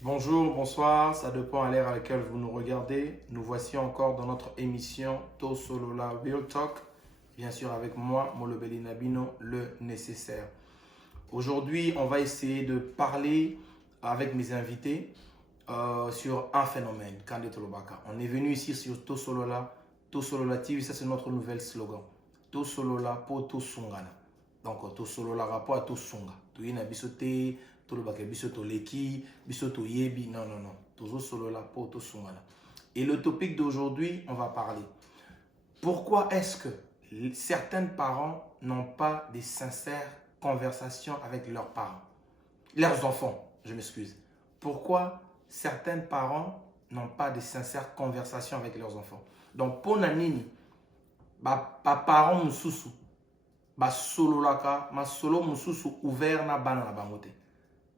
Bonjour, bonsoir, ça dépend à l'ère à laquelle vous nous regardez. Nous voici encore dans notre émission Tosolola Real Talk, bien sûr avec moi, Molobeli Nabino, le nécessaire. Aujourd'hui, on va essayer de parler avec mes invités sur un phénomène, Kande Tolobaka. On est venu ici sur Tosolola, Tosolola TV, ça c'est notre nouvel slogan. Tosolola po Tosungana. Donc, Tosolola rapport à Tosunga. Toyina bisote, Tolobaka bisoto leki, bisoto yebi. Non, non, non. Tozo Solola po Tosungana. Et le topic d'aujourd'hui, on va parler. Pourquoi est-ce que certains parents n'ont pas de sincères conversations avec leurs parents, leurs enfants, je m'excuse. Pourquoi certains parents n'ont pas de sincères conversations avec leurs enfants? Donc, pour Nanini, parents mususu, ma solo mususu ouvert na bana na bangote.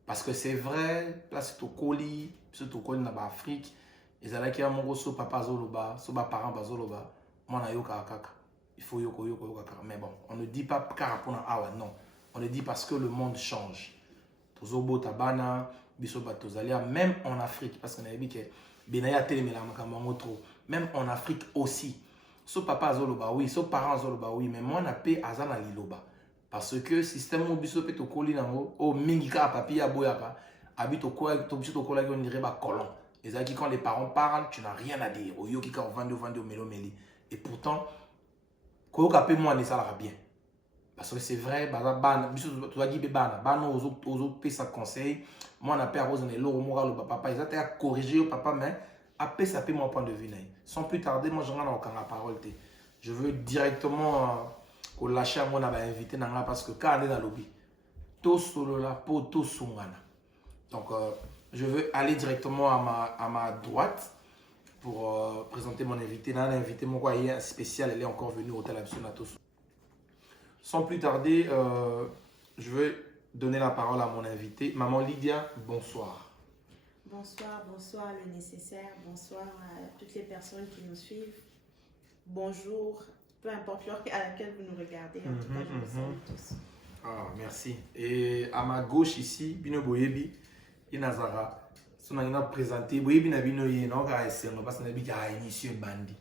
Parce que c'est vrai, place to koli, na ba Afrique, ezalaki ya mongo so papa zoloba, so ba parents bazoloba, mwana yoka kaka. Il faut yoko kaka. Mais bon, on ne dit pas karapona awa, non. On le dit parce que le monde change. Tozobo tabana, biso batozalia, même en Afrique, parce qu'on a dit que benaya telemela makambo trop, même en Afrique aussi. So papa zoloba oui, so parents zoloba oui, mais moi na pe azana liloba. Parce que système mo biso pe to koli nango, o mingika papi ya boyaka, habite au quoi, to biso to kola on dirait ba colon. Et ça qui quand les parents parlent, tu n'as rien à dire. Au yo qui quand vendre au melo meli. Et pourtant koyoka pe moi ne ça la bien. Parce que c'est vrai, biso to va dire bana, ozo pe sa conseil. Moi na pe arrose ne lo moral le papa, ils a corriger au papa mais après ça peut mon point de vue. Sans plus tarder, moi je rentre dans la parole. Je veux directement lâcher à mon invité parce que quand on est dans le lobby, tout solo là pour tout sungana. Donc je veux aller directement à ma droite pour présenter mon invité. Là, l'invité, mon quoi, il est spécial, elle est encore venue au Hôtel Absolunatos. Sans plus tarder, je veux donner la parole à mon invité. Maman Lydia, bonsoir. Bonsoir, bonsoir le nécessaire, bonsoir à toutes les personnes qui nous suivent. Bonjour, peu importe l'heure à laquelle vous nous regardez, en tout cas je vous salue tous. Ah, merci. Et à ma gauche ici, Bino Boyebi, Inazara, son a présenté, Boyebi na Bino Yeno, parce que Nabi a initié Bandi.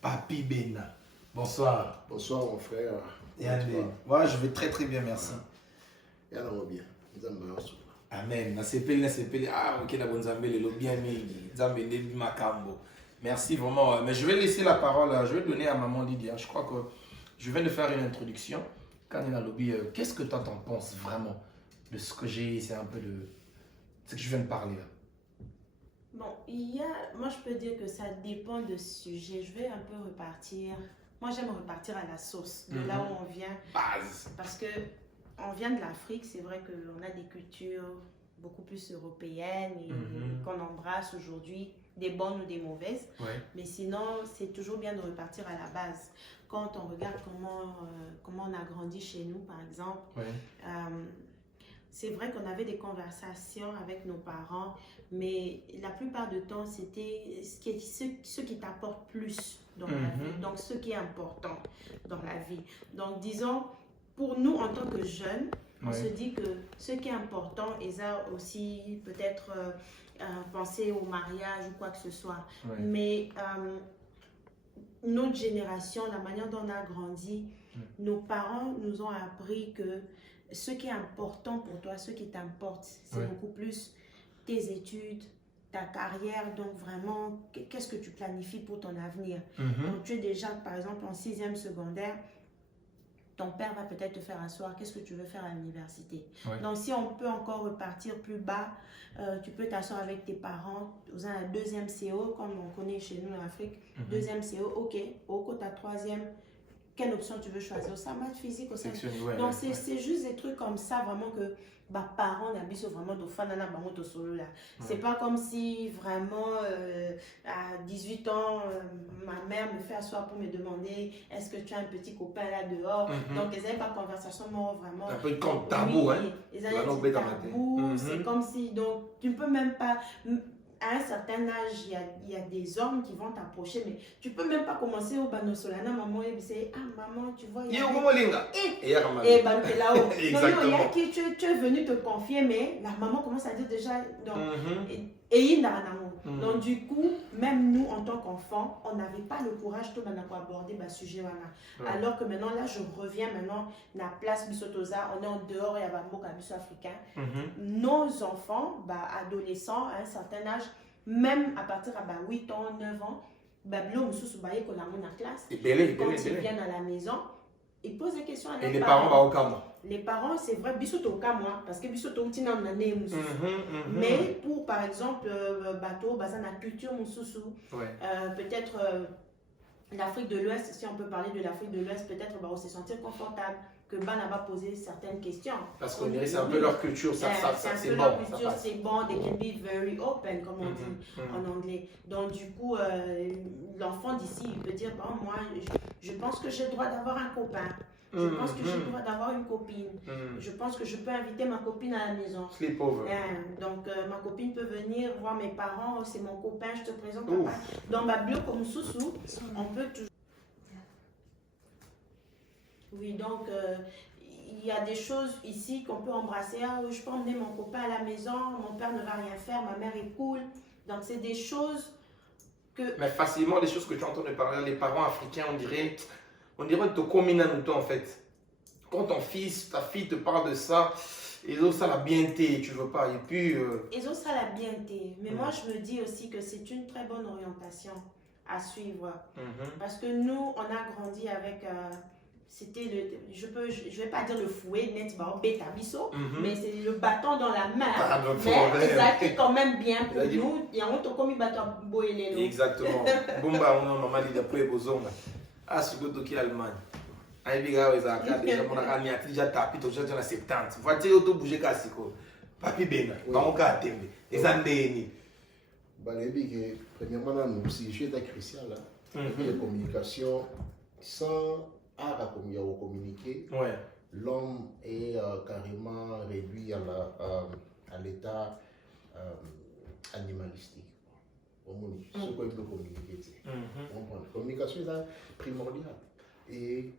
Papi Bena. Bonsoir. Bonsoir mon frère. Moi je vais très très bien, merci. Bien. Amen. Ah, ok, la bonne Zambé, le bien Zambé, Makambo. Merci vraiment. Mais je vais laisser la parole, je vais donner à maman Lydia. Je crois que je viens de faire une introduction. Quand on est dans le lobby, qu'est-ce que toi t'en penses vraiment de ce que j'ai, c'est un peu de ce que je viens de parler là? Bon, moi je peux dire que ça dépend de ce sujet. Je vais un peu repartir. Moi j'aime repartir à la source, de là où on vient. Base. Parce que on vient de l'Afrique, c'est vrai qu'on a des cultures beaucoup plus européennes et qu'on embrasse aujourd'hui, des bonnes ou des mauvaises. Ouais. Mais sinon, c'est toujours bien de repartir à la base. Quand on regarde comment on a grandi chez nous, par exemple, c'est vrai qu'on avait des conversations avec nos parents, mais la plupart du temps, c'était ce qui t'apporte plus dans la vie, donc ce qui est important dans la vie. Donc, disons, pour nous, en tant que jeunes, on se dit que ce qui est important, et ça aussi, peut-être penser au mariage ou quoi que ce soit. Mais notre génération, la manière dont on a grandi, nos parents nous ont appris que ce qui est important pour toi, ce qui t'importe, c'est beaucoup plus tes études, ta carrière, donc vraiment, qu'est-ce que tu planifies pour ton avenir. Donc tu es déjà, par exemple, en 6e secondaire, ton père va peut-être te faire asseoir, qu'est-ce que tu veux faire à l'université. Donc si on peut encore repartir plus bas, tu peux t'asseoir avec tes parents, dans un 2e CO, comme on connaît chez nous en Afrique, 2e CO, ok, au côté 3e, quelle option tu veux choisir, ça maths, physique, au sein. Donc c'est juste des trucs comme ça, vraiment que parents n'habitent vraiment de fanana bango solo là. C'est pas comme si vraiment à 18 ans ma mère me fait asseoir pour me demander est-ce que tu as un petit copain là dehors. Donc ils n'avaient pas de conversation, moi vraiment un peu comme tabou, hein. ils avaient un petit tabou, c'est comme si, donc tu ne peux même pas à un certain âge, il y a des hommes qui vont t'approcher, mais tu peux même pas commencer au banosolana, maman, et c'est ah maman, tu vois. Et ben t'es là-haut. Donc il y a qui tu es venu te confier, mais la maman commence à dire déjà, donc, et donc du coup, même nous en tant qu'enfants, on n'avait pas le courage de aborder le sujet. Alors que maintenant, là, je reviens maintenant la place Bissotosa, on est en dehors, il y a un mot africain. Nos enfants, adolescents, à un certain âge, même à partir de 8 ans, 9 ans, quand ils viennent à la maison, ils posent des questions à leurs parents. Et les parents, les parents, c'est vrai, Bissoto au cas, moi, parce que Bissoto au tina en année, mais pour, par exemple, bateau, dans la culture, peut-être l'Afrique de l'Ouest, si on peut parler de l'Afrique de l'Ouest, peut-être on se sentir confortable que Bana va poser certaines questions. Parce qu'on dirait c'est un peu leur culture, ça c'est bon. Leur culture, c'est bon, they can be very open, comme on dit en anglais. Donc du coup, l'enfant d'ici, il peut dire, bon, moi, je pense que j'ai le droit d'avoir un copain. Je pense que j'ai le droit d'avoir une copine. Je pense que je peux inviter ma copine à la maison. Donc, ma copine peut venir voir mes parents. C'est mon copain, je te présente. Dans ma bio comme Soussou, on peut toujours... Oui, donc, il y a des choses ici qu'on peut embrasser. Ah, je peux emmener mon copain à la maison. Mon père ne va rien faire. Ma mère est cool. Donc, c'est des choses que... Mais facilement, les choses que tu entends de parler, les parents africains, on dirait te combine à nous en fait. Quand ton fils, ta fille te parle de ça, ils ont ça la bienté, tu veux pas. Et puis. Ils ont ça la bienté. Mais moi, je me dis aussi que c'est une très bonne orientation à suivre. Parce que nous, on a grandi avec. C'était le. Je vais pas dire le fouet, net, bêta bisso, mais c'est le bâton dans la main. Mais ça fait quand même bien pour nous. Il y a un autre comme bâton boélé. Exactement. Bumba, on a normalement dit après Bozonga. Ah, c'est que tu es Allemagne. Déjà, mon ami a déjà tapé, tu as 70. Voiture, tu bouges cassico. Papi Bena, pas mon cas, les années. Premièrement, nous, si je suis crucial, la communication, sans art à communiquer, l'homme est carrément réduit à l'état animalistique. Ce qu'on peut communiquer. La communication est primordiale. Et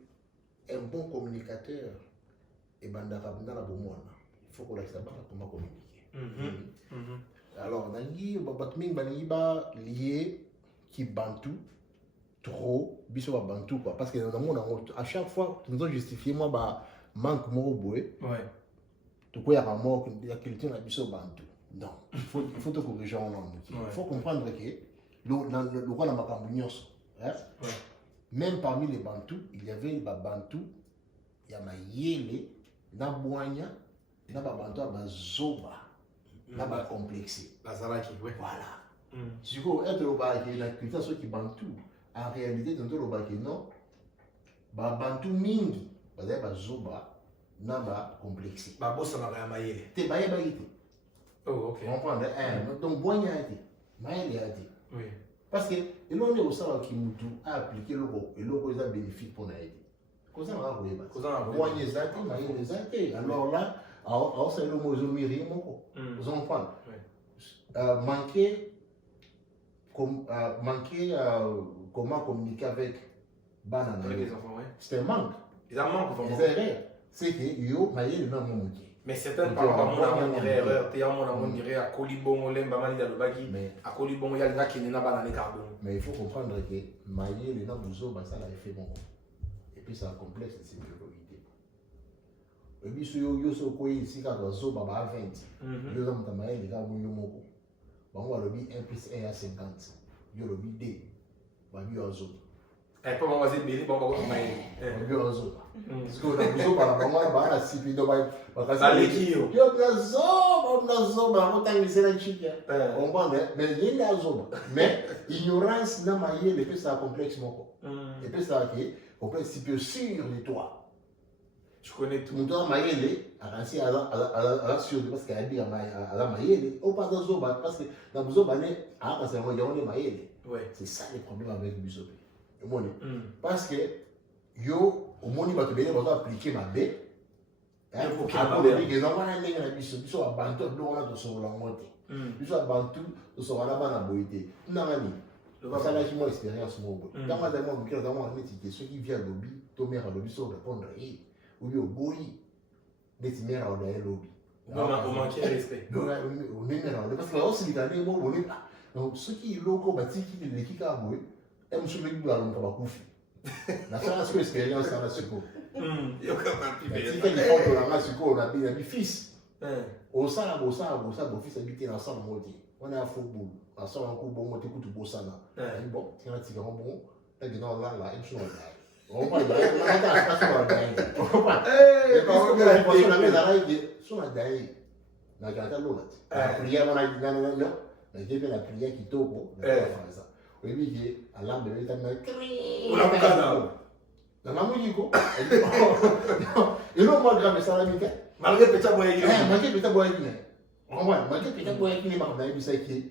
un bon communicateur, il faut qu'on laisse comment communiquer. Alors, lié qui bantou trop, biso bantou quoi. Parce que à chaque fois, nous avons justifié moi manque mon boué. Tout quoi, il y a quelqu'un qui a biso bantou. Non, il faut te corriger en langue. Il faut comprendre que le roi n'a même parmi les Bantous, il y avait les Bantous, il y a Mayele, Nabouania, Nababantou, Zoba, Naba complexé. Voilà. Si vous êtes la culture ceux qui Bantou, en réalité, dans le Baki, non, Bantou Mingi, Zoba, Naba complexé. Babosa n'a Mayele. T'es Bayé. Oh, ok. Vous comprenez? Donc, Boigna a été, Mayele a été. Oui. Parce que l'on est au salon qui nous a appliqué le logo et le logo est bénéfique pour nous aider. Comment ça va vous alors là, on sait le mot zomiri, vous comprenez? Manquer comment communiquer avec Banana. Avec les enfants, oui. C'est un manque. Ils en manquent vraiment. C'est que yo maïe le nom mais certains parents ont une erreur. Tu as mon dirait à Colibon, Lemba Mali dans le bagui. À Colibon, il y a le gars qui n'est pas dans les carbone. Mais il faut comprendre que maïe le nom de ça l'a fait bon. Et puis c'est un complexe de sécurité. Et puis si yo so quoi ici quand zo baba 20. Yo dans ta maïe les gars mon moko. Bon on va le 1 plus 1 à 50. Yo le 2. Ba yo zo. Et pas moi c'est bien bon bon maïe. Yo zo. Parce que on a besoin par la maman ba la sipi do ba yo blazo ba on t'a mis la chica. On va mais il y a zo. Mais ignorance na maïe le plus ça complexe moko. Et puis ça qui complexe si peu sur les toits. Je connais tout. Nous devons maïler, arranger à la sur parce qu'il y a dit à la maïler, au pas de zoba parce que dans le zoba à parce qu'il y a des maïler. C'est ça le problème avec le zoba. Parce que yo au monde va te bien va appliquer ma baie akolobiki ezangwana ndenge na biso biso babantu biloko wana tosokola ngo te biso babantu tosokola na bana boye te nanga nini basalaki mwa expérience moko boye ntango azali mwa mokili azali mwa neti te soki vi alobi to mare alobi so répondre ye obi oboyi neti mare alobi ye lobi onenera alobi parce que baosilika ndenge moko bone soki eloko batiki eleki kaka boye mosusu loki balaluka bakufi nasala siko expérience wana sikoyo natikalifonkolanga sikoyo nabi fils osala bofils abi te nasala ngo te wana ya football nasala nko bongo te kutu bosana abi bon tika natika ngo bongo nagenda olala ebiso so nadaye nakata lola te prière wana nakie mpe na prière kitoko naza oyebi ke alambe nanamuyiko elo mwa grave esalami te malgré peta boyakine makambo nayebisaki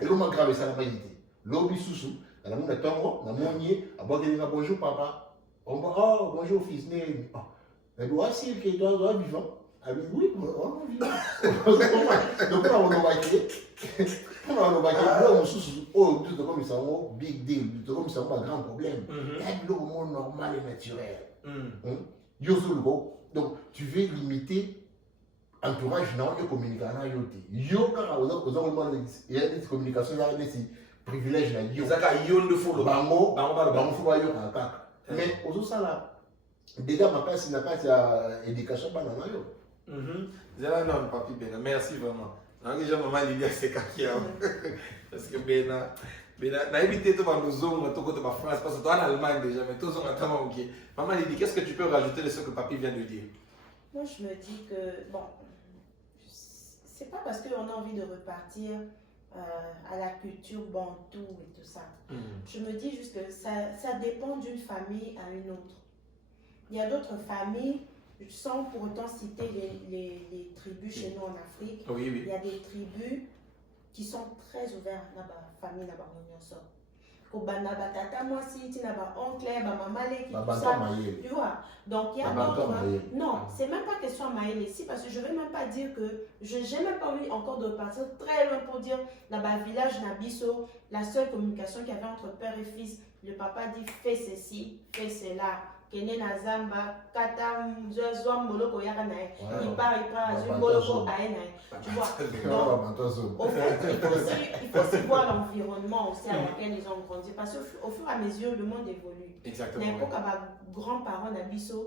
elo mwa grave esalamaki te lobi susu nalamuna ntongo namoni ye abwakelinga bonjour papa oh bonjour fils neni nabi wasir ke doa vivant abi oui vivant donc on alobaki biloko mosusu oyo biso tokomisa yango big deal tokomisa yango bagrand problème ya biloko moko normal et naturel yo ozoluka donc tu veux limiter entourage na yo communiquer na yo te yo kaka oza komona eya neti communication eza neti privilège na yo bango fo bayokaka kaka mais ozosala dégâts makasi na kati ya éducation bana na yo zela non papi Bena merci vraiment déjà maman Lily asekaki awa parce que Bena nayebi te to bandozonga to kote bafrance parce que toi en Allemagne déjà mais tozonga tama oke maman Lily qu'est-ce que tu peux rajouter de ce que papi vient de dire? Moi je me dis que bon c'est pas parce qu'on a envie de repartir à la culture bantou et tout ça. Je me dis juste que ça dépend d'une famille à une autre. Il y a d'autres familles, sans pour autant citer les tribus chez nous en Afrique, oui. Il y a des tribus qui sont très ouvertes dans la famille, dans la réunion. Tata, moi si tu n'as pas oncle, maman, tout ça, tu vois. Donc il y a d'autres. Non, c'est même pas question maïle ici parce que je vais même pas dire que je n'ai même pas envie encore de partir très loin pour dire dans le village Nabiso, la seule communication qu'il y avait entre père et fils, le papa dit fais ceci, fais cela. Kene na zamba kata mzozo moloko ya kanae il part azul moloko aenae tu vois donc au fait il faut aussi voir l'environnement aussi à laquelle ils ont grandi parce qu'au fur et à mesure le monde évolue exactement n'importe quel grand-parent nabiso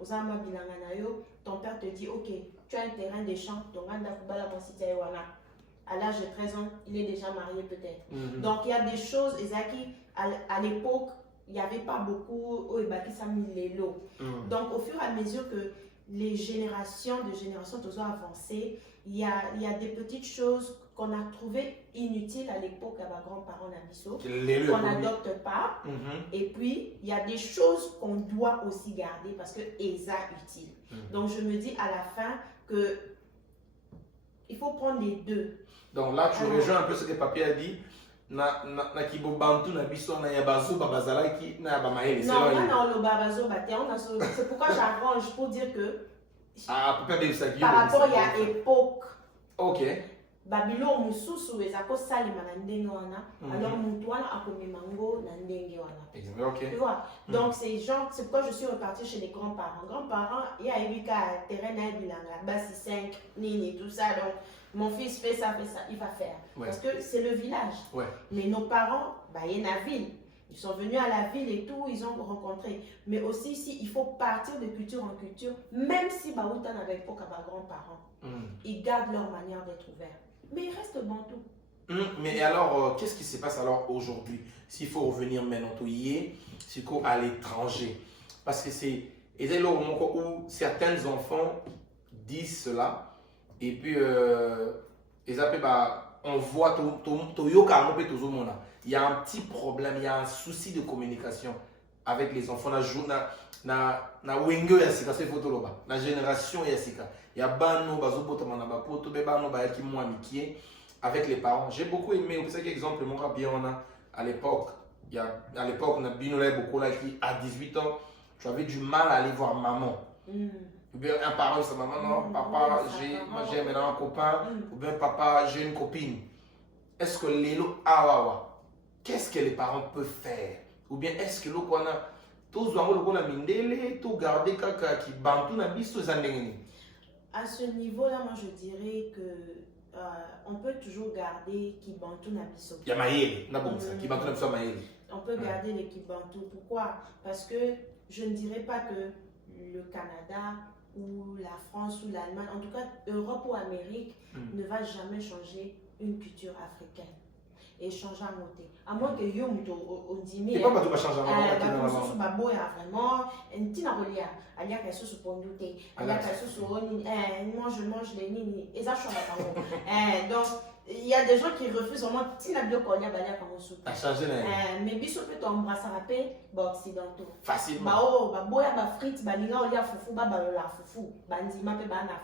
aux ama bilanga na yo ton père te dit ok tu as un terrain de champ donc anda kubala konsiti wana à l'âge de 13 ans il est déjà marié peut-être donc il y a des choses Ezaki à l'époque il n'y avait pas beaucoup donc au fur et à mesure que les générations toujours avancées, il y a des petites choses qu'on a trouvées inutiles à l'époque à ma grands-parents Nabiso, qu'on n'adopte pas. Et puis il y a des choses qu'on doit aussi garder parce que ESA utile. Donc je me dis à la fin que il faut prendre les deux. Donc là tu rejoins un peu ce que Papi a dit. Na kibo bantu na biso na yabazo babazalaki na bamaele non on le babazo c'est pourquoi j'arrange pour dire que par rapport il y a époque ok babilo mususu ezako salima na ndenge wana alors mutu wana akomema ngo na ndenge wana ok tu vois donc c'est pourquoi je suis repartie chez les grands-parents il y a eu qu'à terrain na bilanga basi 5 nini tout ça donc mon fils fait ça, il va faire. Parce que c'est le village. Mais nos parents, il y a une ville. Ils sont venus à la ville et tout, ils ont rencontré. Mais aussi ici, il faut partir de culture en culture, même si Baoutan n'avait pas qu'à grands-parents. Ils gardent leur manière d'être ouverts. Mais ils restent bantou. Mais alors, qu'est-ce qui se passe alors aujourd'hui? S'il faut revenir maintenant à l'étranger. Parce que c'est là où certains enfants disent cela. Et puis, on voit il y a un petit problème, il y a un souci de communication avec les enfants. La génération il y a avec les parents. J'ai beaucoup aimé, vous savez exemple, à l'époque, on a beaucoup là qui à 18 ans, tu avais du mal à aller voir maman. Ou bien un parent et sa maman, non, papa, j'ai maintenant un copain, ou bien papa, j'ai une copine. Est-ce que les lots, qu'est-ce que les parents peuvent faire? Ou bien est-ce que l'eau qu'on a, tous les gens qui ont mindele, tout garder kaka qui bantou na bisto zandengeni? À ce niveau-là, moi je dirais que on peut toujours garder qui bantou na bisto. Il y a maïe, na bon ça, qui bantou na bisto maïe. On peut garder les Kibantou. Pourquoi? Parce que je ne dirais pas que le Canada ou la France ou l'Allemagne, en tout cas Europe ou Amérique, ne va jamais changer une culture africaine et changer à monter. À moins que yo on dit mais pas tout va changer vraiment alia ka susu pondute alia ka susu moi je mange les nini et ça change pas. Donc il y a des gens qui refusent vraiment tina bio konya balia comme soupe. À changer mais biso peut embrasser rapé ba occidentaux. Facilement. Ba o ba boya ba frites ba linga olia fufu ba balola fufu bandima pe ba na.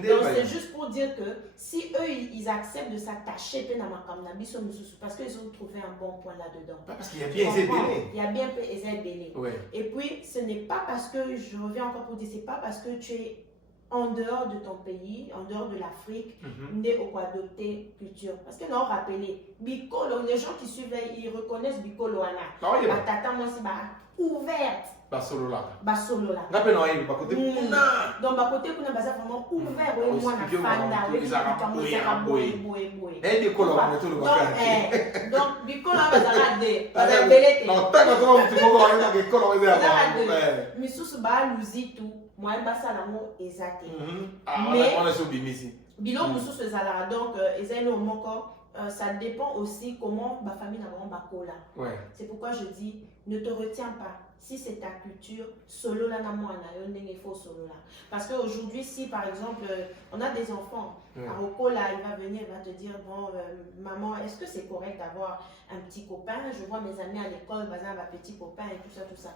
Donc c'est juste pour dire que si eux ils acceptent de s'attacher pe na makamna biso mususu parce qu'ils ont trouvé un bon point là-dedans. Parce qu'il y a bien Ezébélé. Il y a bien Ezébélé. Et puis ce n'est pas parce que, je reviens encore pour dire, c'est pas parce que tu es en dehors de ton pays, en dehors de l'Afrique, né ou quoi adopter culture. Parce que non, rappelez, Bikolo, les gens qui suivent, ils reconnaissent Bikolo Ana. Tata, moi, c'est ouverte. Basolola. Basolola. Donc, côté kuna basa vraiment ouvert, oui, moi, na fanda, oui, donc, Bikolo bazala de, bazala belete. Non, tant que tu vas Bikolo bazala de. Misusu ba luzi tout. Moi, basa la mo ezate. Mais on est sur Bimisi. Bilo mususu ezala donc ezelo moko. Ça dépend aussi comment ma famille n'a vraiment bakola. C'est pourquoi je dis, ne te retiens pas. Si c'est ta culture, solo là, il faut solo là. Parce qu'aujourd'hui, si par exemple, on a des enfants, Arokola, il va venir, il va te dire, bon, maman, est-ce que c'est correct d'avoir un petit copain? Je vois mes amis à l'école, un petit copain et tout ça.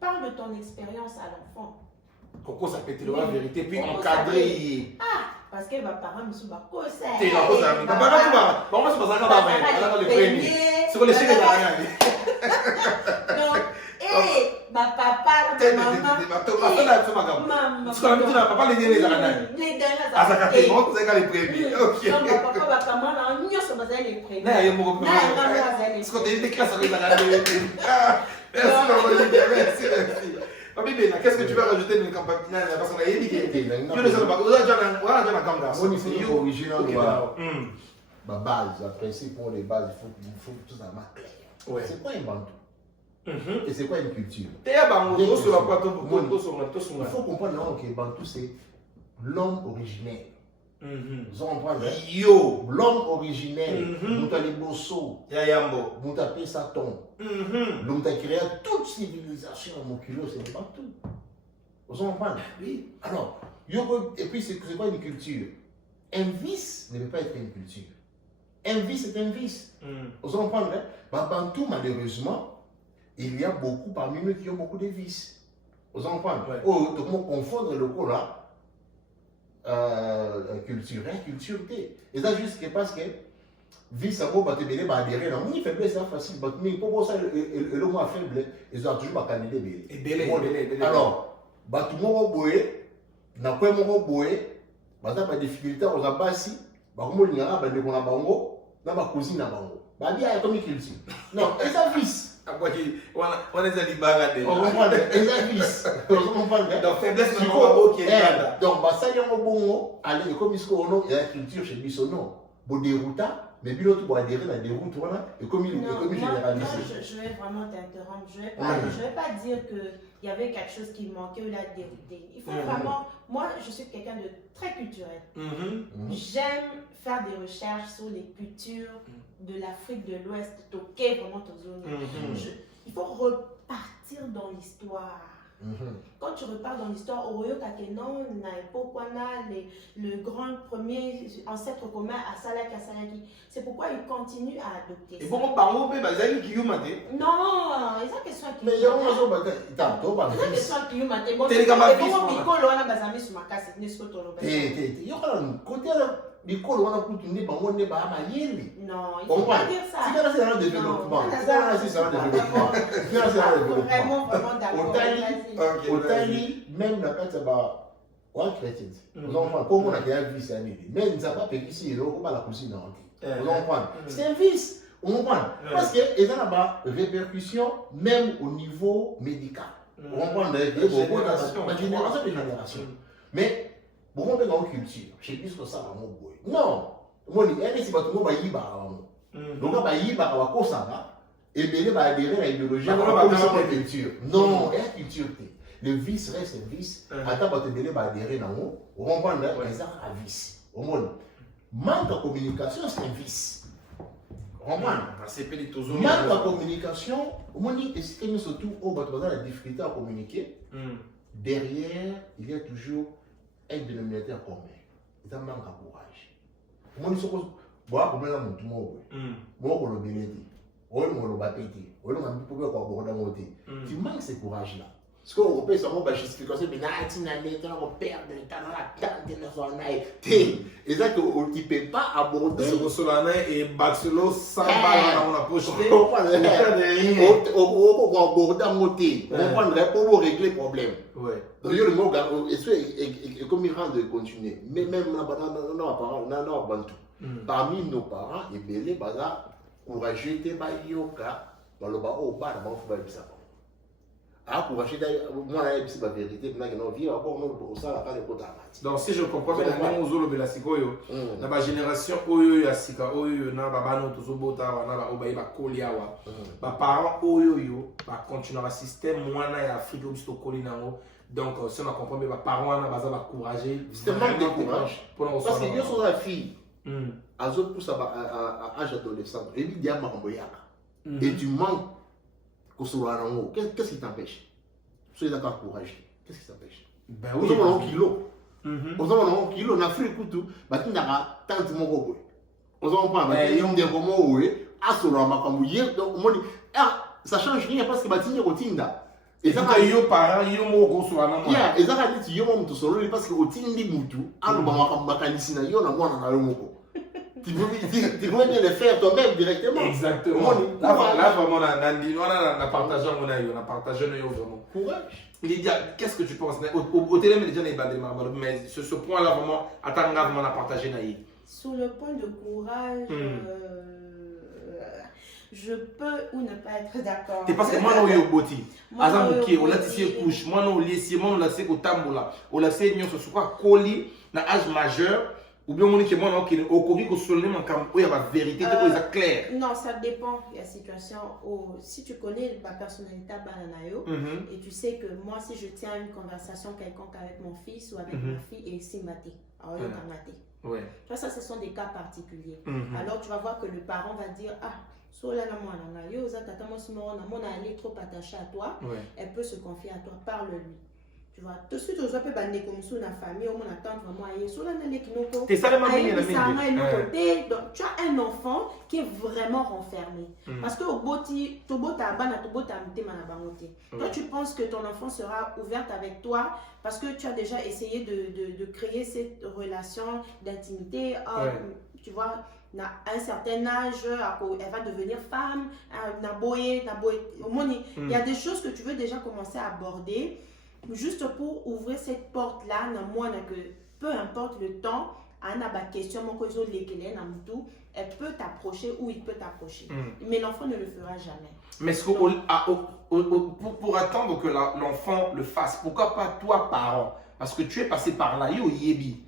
Parle de ton expérience à l'enfant. Pourquoi ça peut être la vérité, puis encadrer. Parce que ma parent me souba quoi ça. C'est la chose à ma parent tu vas. Bon moi c'est pas ça quand même. Le premier. C'est quoi les chèques derrière. Donc ma papa ma maman. Maman. C'est comme tu n'as pas les derniers. Les derniers. Ah ça capte bon, c'est quand les premiers. OK. Donc papa va comment là, on y se base les premiers. Non, il y a beaucoup. C'est quand tu es classe avec la garde. Merci. Papi Bena, qu'est-ce que tu veux rajouter dans le campagne? Parce qu'on a éduqué. Je ne sais pas. Vous avez déjà la caméra. Moi, il faut original. Ma base, le principe pour les bases, il faut que tout ça soit clair. C'est quoi un bantou? Et c'est quoi une culture? Il faut comprendre que bantou, c'est l'homme originaire. Vous comprenez? L'homme originaire, nous avons les bosso, nous avons Satan, nous avons créé toute civilisation à mon kilo, c'est pas tout. Vous comprenez? Oui. Alors, et puis c'est quoi une culture? Un vice ne peut pas être une culture. Un vice est un vice. Vous comprenez? Bantou, malheureusement, il y a beaucoup parmi nous qui ont beaucoup de vices. Vous comprenez? Donc, on confondre le coup là. Culturel, culturité. Et ça juste parce que vie ça va te béné adhérer là, on fait c'est facile, mais pour ça le mot faible, ils ont toujours pas candidaté belé. Alors, tout le monde boyer, na quoi mon boyer, ça pas difficulté aux abassi, comme on y a de qu'on a bango, na ba cousine na bango. Il y a comme culture. Non, et ça vice. On est allé bagarder. On comprend les vices. On comprend. Donc faiblesse na mo qui est donc ça y est mon bon aller comme il y a la culture chez Bissono. Bo dérouta, mais puis l'autre pour adhérer dans des routes voilà et comme il généralise. Je vais vraiment t'interrompre. Je vais pas dire que il y avait quelque chose qui manquait ou la dérouté. Il faut vraiment, moi je suis quelqu'un de très culturel. J'aime faire des recherches sur les cultures de l'Afrique de l'Ouest, toqué vraiment aux zones. Il faut repartir dans l'histoire. Quand tu repars dans l'histoire, Oroyo Kakenon, le grand premier ancêtre commun à Salaki, c'est pourquoi il continue à adopter ça. Et pourquoi par où Bazali qui Non, ils ont question qui mais il y a une question qui y mate. Bon, c'est comment Bikolo wana bazami sur ma casse, n'est-ce que tolo. Il y a un côté là, Bikolo wana kutuni bango ne ba mayeli. Non, il faut pas dire ça. C'est un développement. C'est un développement. Vraiment d'accord. Otali, même dans le cas de chrétien, vous comprenez, comme on a déjà vu ça, mais il ne pas payé ici, on va la cousine. Vous comprenez? C'est un vice. Vous comprenez? Parce qu'il y a des répercussions même au niveau médical. Vous comprenez? Génération. Mais, vous comprenez dans la culture, je sais plus que ça va m'oublier. Non, moi, il y a des gens qui vont y aller. Donc, on va y aller, et bien, va adhérer à l'idéologie de la culture. Non, il y a une culture. Le vice reste un vice. Attends, tu vas adhérer dans le on comprend, mais ça un vice. Manque de communication, c'est un vice. On comprend? Manque de communication, on dit, est-ce que nous surtout, on va trouver la difficulté à communiquer? Derrière, il y a toujours un dénominateur commun. C'est un manque de courage. On dit, bon, problème là, tout le monde. Bon, on le bénédit. On le baptise. On le baptise. Tu manques ce courage-là. Parce qu'on repère ça, on va justifier, mais là, tu n'as pas de perdre le temps dans la tente de la et ça, tu ne peux pas aborder. C'est pour cela et Barcelone, 100 balles dans la poche. On va aborder un côté. On va pour régler le problème. Donc, le mot, et comme il rend de continuer. Mais même parmi nos parents, et bien les bazar, courageux, t'es pas yoka, dans le bas au bas, dans le bas, ça. Ah, pour acheter, moi, c'est la vérité, donc, si je comprends bien, la génération, oyo ya sika, oyo na babano tozobota, na obaye ba koliawa, ba parents oyo yo, ba continuer le système, moi na ya Afrique au koli nango. Donc, si on a compris, les parents na baza ba courager. C'est un manque de courage. Parce que yo sont la fille. À âge adolescent, et lui dit à et tu manques. Qu'est-ce qui t'empêche? Soyez d'accord, courage. Qu'est-ce qui t'empêche? Ben oui. Vous avez un kilo. Vous avez un kilo, on a fait le couteau. Vous avez tant de mots. Vous avez un ça change rien parce que vous avez un rotinda. Et ça, il y a parents, il y a un gros soir. Et ça, il y a un moment parce que vous avez un moutou. Alors, tu peux bien le faire toi-même directement. Exactement. Là, vraiment, on a partagé vraiment. Courage. Lydia, qu'est-ce que tu penses? Au télé, mais déjà, mais sur ce point-là, vraiment, attends, on a partagé. Sur le point de courage, je peux ou ne pas être d'accord. C'est parce que moi, je suis boti. Azam qui on l'a tissé couche, moi non lycée, moi on l'a tissé au tambola, on l'a tissé nyon sur quoi colis, na âge majeur. Ou bien on dit que moi non qui au Covid que seulement quand il y a la vérité c'est clair. Non, ça dépend de la situation. Si tu connais ma personnalité bananayo et tu sais que moi si je tiens une conversation quelconque avec mon fils ou avec ma fille et c'est maté. Alors il est maté. Ouais. Tu vois, ça ce sont des cas particuliers. Alors tu vas voir que le parent va dire ah sola na moi na yo za tata moi si moi elle est trop attachée à toi, elle peut se confier à toi, parle-lui. Tu vois, tout de suite, on peut bannir comme ça dans la famille, on attend vraiment à sur la t'es ça donc tu as un enfant qui est vraiment renfermé. Parce que au boti, to bota bana to bota mte mana bangote. Toi tu penses que ton enfant sera ouverte avec toi parce que tu as déjà essayé de créer cette relation d'intimité. Tu vois, à un certain âge, elle va devenir femme, il y a des choses que tu veux déjà commencer à aborder. Juste pour ouvrir cette porte-là, peu importe le temps, elle peut t'approcher ou il peut t'approcher. Mais l'enfant ne le fera jamais. Mais pour attendre que l'enfant le fasse, pourquoi pas toi, parent? Parce que tu es passé par là, Yebi.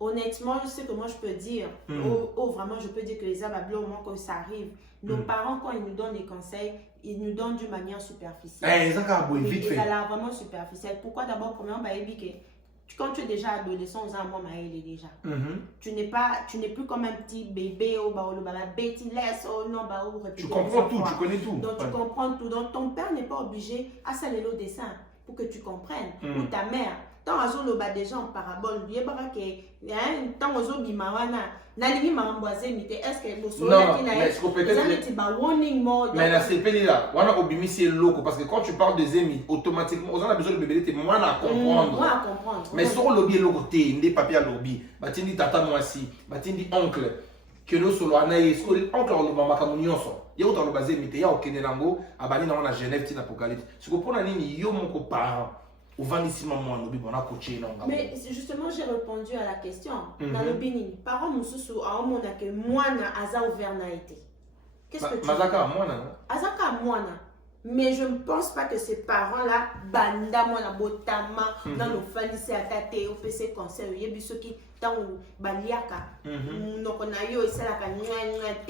Honnêtement, ce que moi je peux dire, vraiment je peux dire que les abablos, au moment que ça arrive, nos parents, quand ils nous donnent des conseils, ils nous donnent d'une manière superficielle. Ils ont vraiment superficielle. Pourquoi d'abord, premièrement, quand tu es déjà adolescent, il est déjà. Tu n'es plus comme un petit bébé, tu comprends tout, tu connais tout. Donc tu comprends tout. Donc ton père n'est pas obligé à saler le dessin pour que tu comprennes. Ou ta mère. Tant que des gens en parabole, il y a tant que est-ce que vous mais la CPL là, on a obligé c'est loco parce que quand tu parles des amis, automatiquement, on a besoin de bébé, moi à comprendre. Mais sur le lobby loco, des papiers à lobby, batindi tata moi si, batindi oncle, que nous solo anaïs, oncle on le mama kamunyoso. Il y a autant le basé, mais il y a au Kenelango, à Bani dans la Genève, tin apocalypse. Ce que pour la ligne, yo mon parent. Au vendissement, moi, on a coaché. Mais justement, j'ai répondu à la question. Dans le Bénin, par exemple, à un moment que moi, Aza ouvert n'a été. Qu'est-ce que tu Mazaka, moi, non. Azaka, moi, mais je ne pense pas que ces parents-là, banda, moi, la botama, dans le fanissé à tate, au PC concert, il y a ceux qui dans baliaka. Nous connaissons aussi la canouette.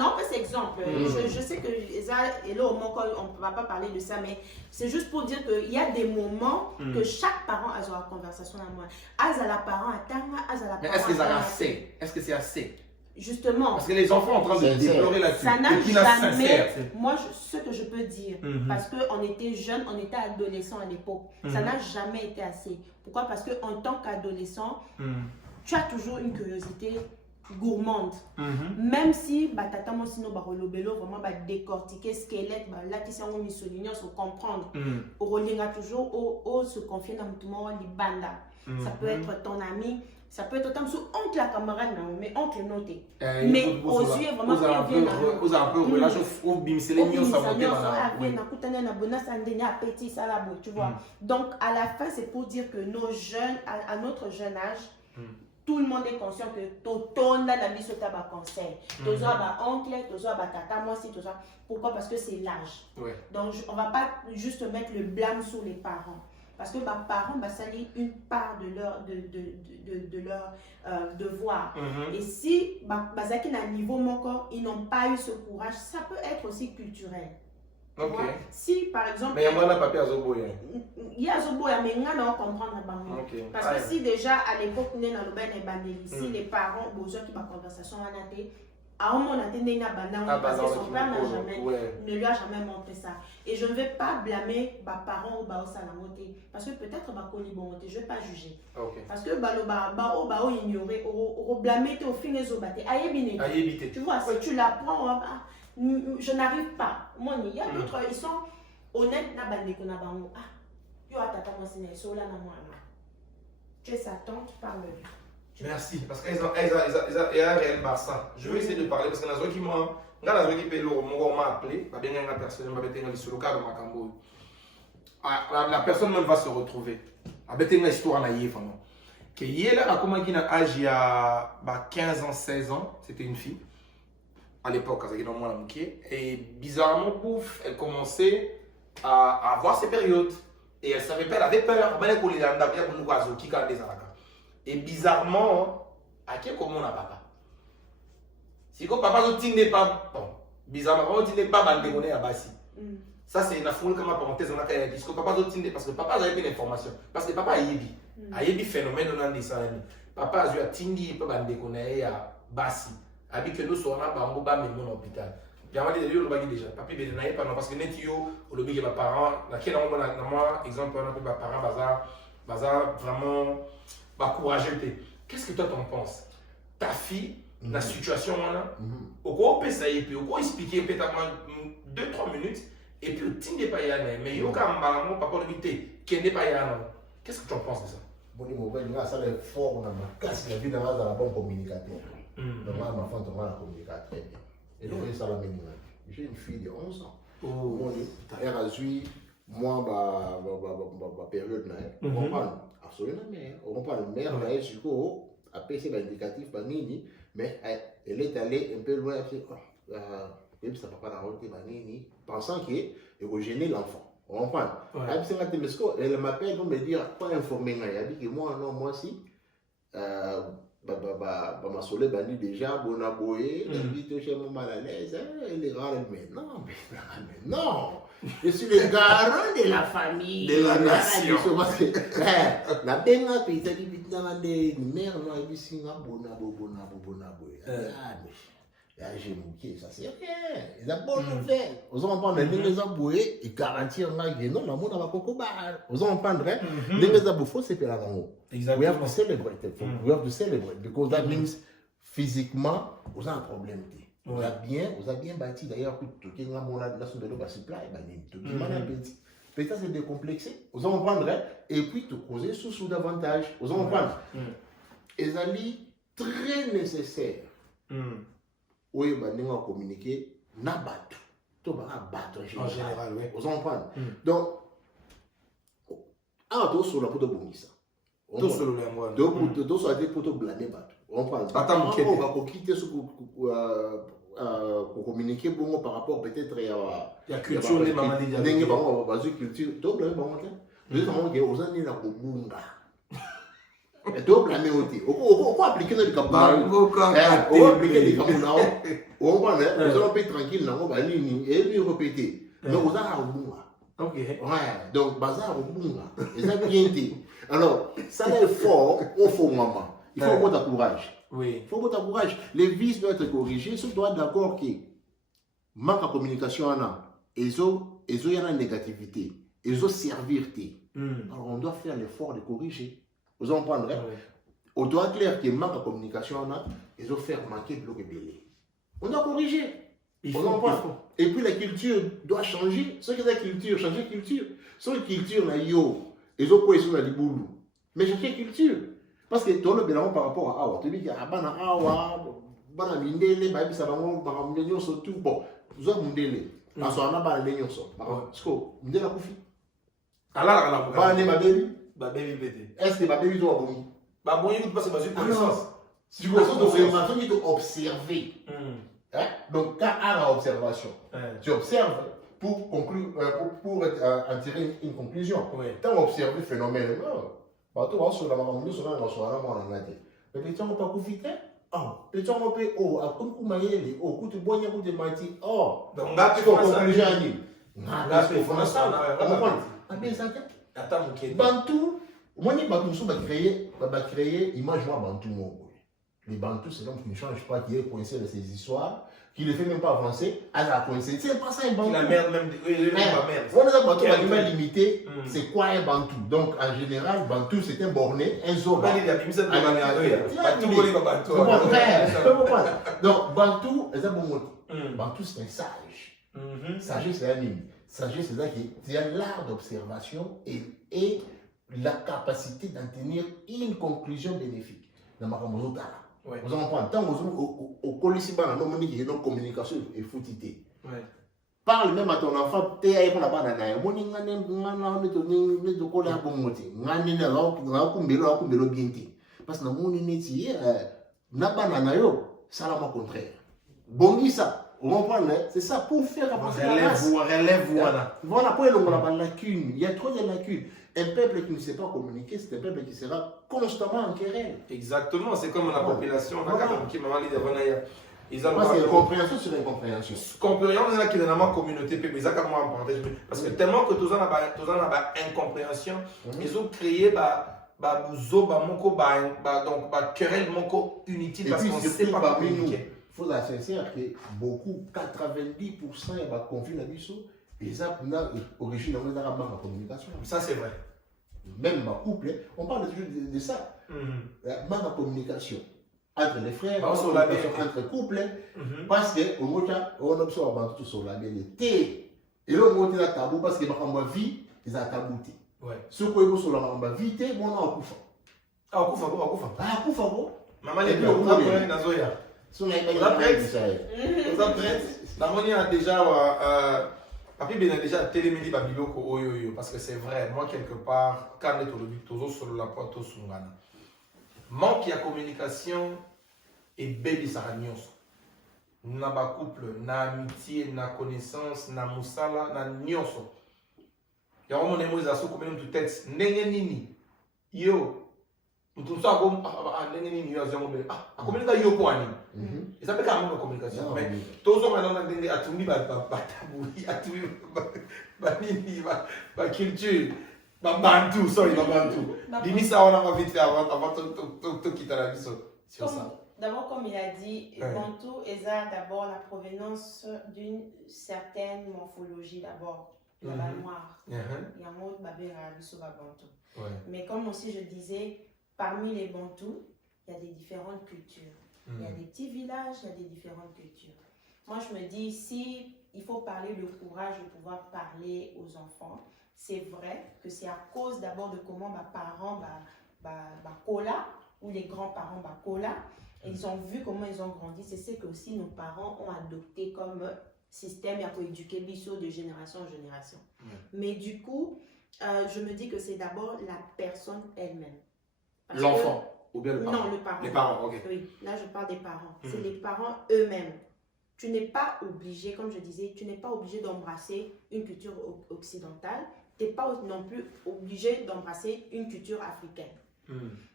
Non, c'est exemple. Je sais que et là, on ne va pas parler de ça, mais c'est juste pour dire qu'il y a des moments que chaque parent a une conversation à moi. Azala parent attend, mais est-ce que c'est assez? Est-ce que c'est assez? Justement. Parce que les enfants sont en train de déplorer là-dessus. Ça n'a jamais. Moi, ce que je peux dire, parce qu'on était jeunes, on était adolescents à l'époque, ça n'a jamais été assez. Pourquoi? Parce qu'en tant qu'adolescent, tu as toujours une curiosité gourmande. Même si tata moi sinon relobelo vraiment décortiquer squelette là qui sont mis souligner se comprendre. Rolinga toujours au se confier dans tout le monde banda. Ça peut être ton ami. Ça peut être autant sous oncle la camarade, mais oncle noté. Mais aux yeux, vraiment, vous avez un peu relâché au bimselé, ça va tu vois. Donc, à la fin, c'est pour dire que nos jeunes, à notre jeune âge, tout le monde est conscient que tout la vie sur tabac conseil. Tous les oncle, tous les tata, moi aussi, tout ça. Pourquoi? Parce que c'est l'âge. Donc, on ne va pas juste mettre le blâme sur les parents. Parce que les parents salir une part de leur devoir. Et si à niveau ils n'ont pas eu ce courage, ça peut être aussi culturel. Si par exemple. Mais il y a un papier à Zoboya. Il y a Zoboya, mais on va comprendre. Parce que si déjà à l'époque, si les parents, besoin qui ma conversation à un moment, parce que son père ne lui a jamais montré ça. Et je ne vais pas blâmer mes parents ou au salamoté. Parce que peut-être je ne vais pas juger. Parce que ignorer, ou blâmer au fin des obaté. Tu vois, si tu l'apprends, je n'arrive pas. Moi, il y a d'autres, ils sont honnêtes. Tu es sa tante, parle-lui. Merci, parce qu'il y a un réel bassin. Je vais essayer de parler parce que dans qui m'a appelé, la personne même va se retrouver. Avec une histoire naïve vraiment. Que hier a commencé à âge il y a 15 ans, 16 ans, c'était une fille. À l'époque, et bizarrement, pouf, elle commençait à avoir ses périodes. Et elle savait pas, elle avait peur. Et bizarrement, à quel comment on a papa? Si papa ne pas, bon, bizarrement, papa ne pas bandé à Bassi. Ça, c'est une foule comme parenthèse, on a dit que papa parce que papa a eu l'information. Parce que papa a yébi. A yébi phénomène dans des salles. Papa a eu à Tindi, pas bandé à Bassi. A dit que nous sommes à Bamboba, mais mon hôpital. J'ai dit que je déjà. Papa n'a pas parce que net yo, au lobby de mes parents, dans quel moment, exemple, on a mes parents, bazar vraiment. Courageux. Qu'est-ce que toi t'en penses? Ta fille, la situation là, au quoi on peut ça et puis au quoi expliquer peut-être 2-3 minutes et puis le team n'est pas yanné mais yo quand maman papa le vité qui n'est pas yanné. Qu'est-ce que tu en penses de ça? Bon il m'a ça le fort on a casse la vie dans la bonne communicateur. Normalement ma femme on va communiquer très bien. Et donc ça la même. J'ai une fille de 11 ans. Elle a eu moi ma période là. On comprend. Absolument, on comprend le maire, là, je a PC l'indicatif, mais elle est allée un peu loin, même ça papa n'a pas dit, pensant qu'il va gêner l'enfant. On comprend. Elle m'appelle pour me dire, pas informé, elle dit que moi, non, moi si, ma soleil bandi déjà, bon aboyé, elle dit que je suis mal à l'aise, elle est rare, mais non. Je suis le garant de la famille, de la nation. Parce que la benga paysa di bitna de mère no abisi na bona. J'ai mouqué, ça c'est rien. C'est la bonne nouvelle. Vous en prendre les aboués et garantir que non, la monde va cocobar. Vous en prendre les aboués, c'est pour la rango. We have to celebrate. We have to celebrate because that means physiquement, vous avez un problème. Vous avez bien bâti d'ailleurs tout qui est là mon nation de l'eau va se plaire tout qui m'a petit peut-être c'est décomplexé vous en prendre et puis te causer sous davantage vous en prendre et ça très nécessaire oui bah nous communiquer na battu to ba battu en général vous en prendre donc Ah, tous sur la poto bonisa. Tous sur le langouin. Tous sur la poto blâmer bateau. On parle. Attends, on va quitter ce pour communiquer bon par rapport peut-être à la culture les mamans dit dengue bango bazu culture to blâmer bango te deux mamans qui aux années la kobunga et to blâmer oti on appliquer dans le campagne on appliquer les campagnes on va là on peut tranquille là on va nini et puis répéter mais aux années kobunga ok ouais donc bazar kobunga et ça bien dit alors ça est fort au fond maman il faut beaucoup de courage. Oui. Il faut beaucoup de courage. Les vices doivent être corrigés. Sauf doit être d'accord que manque de communication ils ont une négativité. Ils ont servirité. Alors on doit faire l'effort de corriger. Vous en prendrez. On doit clair que manque de communication ils ont fait manquer de l'eau belé. On doit corriger. Il faut. Et puis la culture doit changer. Ceux qui ont la culture, changer la culture. Ceux qui culture là ils ont quoi ils sont dans les boulot. Mais changer la culture. Parce que tout le bilan par rapport à Awa, tu dis qu'il y a Awa, Bana Mindele, Babi Sabango, Baramignon, surtout, bon, nous avons Mindele, parce qu'on a pas les lions, parce que Mindela Koufi. Alors, Bana Baby, est-ce que Baby doit bon? Bon, il passe par une connaissance. Si vous avez il faut observer. Donc, quand à l'observation, tu observes pour conclure, pour en tirer une conclusion. Quand on observe le phénomène, bato wa so la makambo so na so na mwana ngate pe tsango pa kufite pe tsango pe akunku mayele kutu bonya kutu mati donc ngati ko conclusion ni ngati fona sana abe sake ata mukedi bantu moni bato so ba créer image moi bantu moko les bantous c'est l'homme qui ne change pas qui est coincé dans ces histoires qui ne fait même pas avancer à la coïncidence. C'est pas ça un bantou. La merde même. On a un bantou animal limité. C'est quoi un bantou? Donc en général, bantou c'est un borné, un zoba. Donc bantou, c'est un bon mot. Bantou c'est un sage. Sagesse c'est un mime. Sagesse c'est ça qui a l'art d'observation et la capacité d'en tenir une conclusion bénéfique. Dans ma vous en prenez tant au colissima, non, non, communication et foutité. Parle même à ton enfant, tu es pour la banane. Parce que mon initié, na banana yo, ça la contraire. Bon, ça, vous comprenez? C'est ça pour faire avancer la race. Relève, voilà. Voilà, pour la lacune. Il y a trop de lacunes. Un peuple qui ne sait pas communiquer, c'est un peuple qui sera constamment en querelle. Exactement, c'est comme la population. Ils ont une compréhension sur l'incompréhension. Compréhension, c'est qui est dans la communauté, parce que tellement que tous en ont incompréhension, ils ont créé donc querelle inutile parce qu'on ne sait pas communiquer. Il faut être sincère que beaucoup, 90% de conflits dans le et ça, origine de la communication. Ça, c'est vrai. Même ma couple, on parle toujours de ça. La communication entre les frères, entre couples, parce qu'on observe tout sur la vérité. Et là, on a tabou parce que ma vie, ils ont tabouté. Ce qu'on est sur la vérité, on a un coup. Ah, coup fort. Maman, les deux, on a pris dans Zoya. Vous êtes prête? La monnaie a déjà. Papi Ben a déjà télémédi Babiloko Oyoyo parce que c'est vrai, moi quelque part, quand on est toujours sur la pointe au Sungana, manque de communication et baby saragnos. Na ba couple, na amitié, na connaissance, na musala, na nyoso. Ya wamo ne moza so comme tout tête, nenge nini. Yo. Tout ça comme nenge nini yo azongo be. Communication yo pour ani. Et ça peut quand même communication. Mais tous les gens qui ont attendu tabou, attendu culture, bantou, sorry, bantou. Dis-moi ça, on a vite fait avant de quitter la vie sur ça. D'abord, comme il a dit, bantou est d'abord la provenance d'une certaine morphologie d'abord. Il y a la noire, il y a un autre bantou. Mais comme aussi je disais, parmi les bantous, il y a des différentes cultures. Il y a des petits villages, il y a des différentes cultures. Moi, je me dis, si il faut parler le courage de pouvoir parler aux enfants, c'est vrai que c'est à cause d'abord de comment mes parents cola ou les grands-parents cola, et ils ont vu comment ils ont grandi. C'est ce que aussi nos parents ont adopté comme système pour éduquer biso de génération en génération. Mais du coup, Je me dis que c'est d'abord la personne elle-même. Parce L'enfant ou bien le que, parent? Non, le parent. Les parents, ok. Oui, là je parle des parents. C'est les parents eux-mêmes. Tu n'es pas obligé, comme je disais, tu n'es pas obligé d'embrasser une culture occidentale. Tu n'es pas non plus obligé d'embrasser une culture africaine.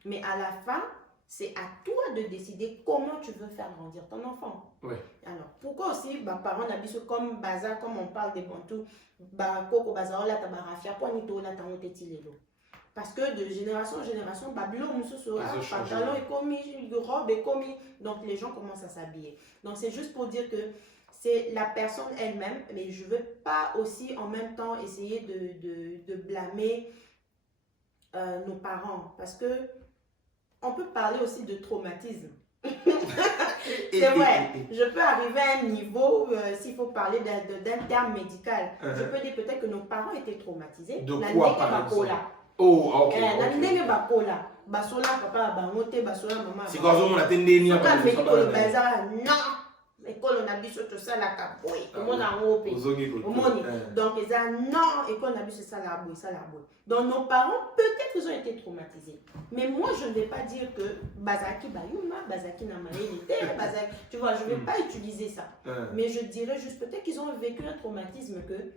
Mais à la fin, c'est à toi de décider comment tu veux faire grandir ton enfant. Oui. Alors, pourquoi aussi, parents n'habitent comme bazar, comme on parle des bantous, koko bazar, là, tabarafia, poinito, là, tangotetilelo. Parce que de génération en génération, Babylone, pantalon est commis, robe est commis, donc les gens commencent à s'habiller. Donc c'est juste pour dire que c'est la personne elle-même, mais je ne veux pas aussi en même temps essayer de blâmer nos parents, parce que on peut parler aussi de traumatisme. C'est vrai, je peux arriver à un niveau, s'il faut parler d'un terme médical, je peux dire peut-être que nos parents étaient traumatisés. De quoi par exemple? Oh, ok. Na bakola, basola papa bangote, basola maman. Si quand on a tendé ni à pas fait le bazar, non. École on a vu tout ça la capoe. Comment on a opé? Donc ils ont non, école on a vu ça la boue, ça la boue. Donc nos parents peut-être ils ont été traumatisés. Mais moi je ne vais pas dire que bazaki bayuma, bazaki namaïté, bazaki. Tu vois, je ne vais pas utiliser ça. Mais je dirais juste peut-être qu'ils ont vécu un traumatisme que